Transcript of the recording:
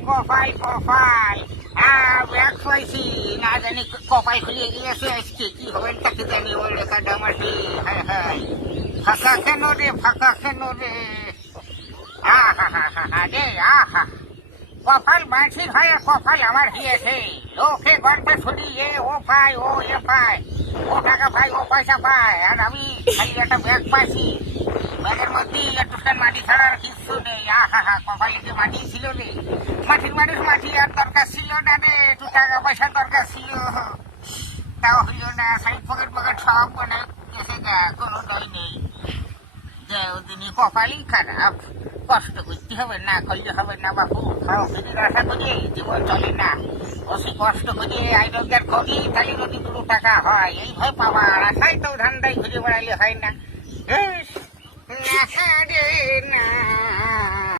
কপাল কপাল ব্যাগ পাইছি না জানি কপাল খুলে গিয়েছে আজকে কি হবে তাকে জানি ওই রেখা ডামাটি হ্যাঁ হ্যাঁ ফাঁকা কেন রে ফাঁকা কেন রে রে আহা কপাল মানসির হয় কপাল আমার হয়েছে লোকে গল্পে শুনি ও পায় ও এ পায় ও টাকা পায় ও পয়সা পায় আর আমি খালি একটা ব্যাগ পাইছি ব্যাগের মধ্যে একটুখান মাটি ছাড়া আর কিছু নেই কপালে কি মাটি ছিল রে মাটির মানুষ মাটি আর দরকার ছিল না রে একটু টাকা পয়সার দরকার ছিল তাও হইল না সাইড পকেট পকেট সব মানে গেছে গা কোনো দই নেই যে ওদিনই কপালই খারাপ কষ্ট করতে হবে না করলে হবে না বাবু খাও ফিরির আশা করি জীবন চলে না বসে কষ্ট করি আই রোজগার করি তাহলে যদি কোনো টাকা হয় এই ভয় পাওয়ার আশাই তো ধান্দায় ঘুরে বেড়াইলে হয় না রে না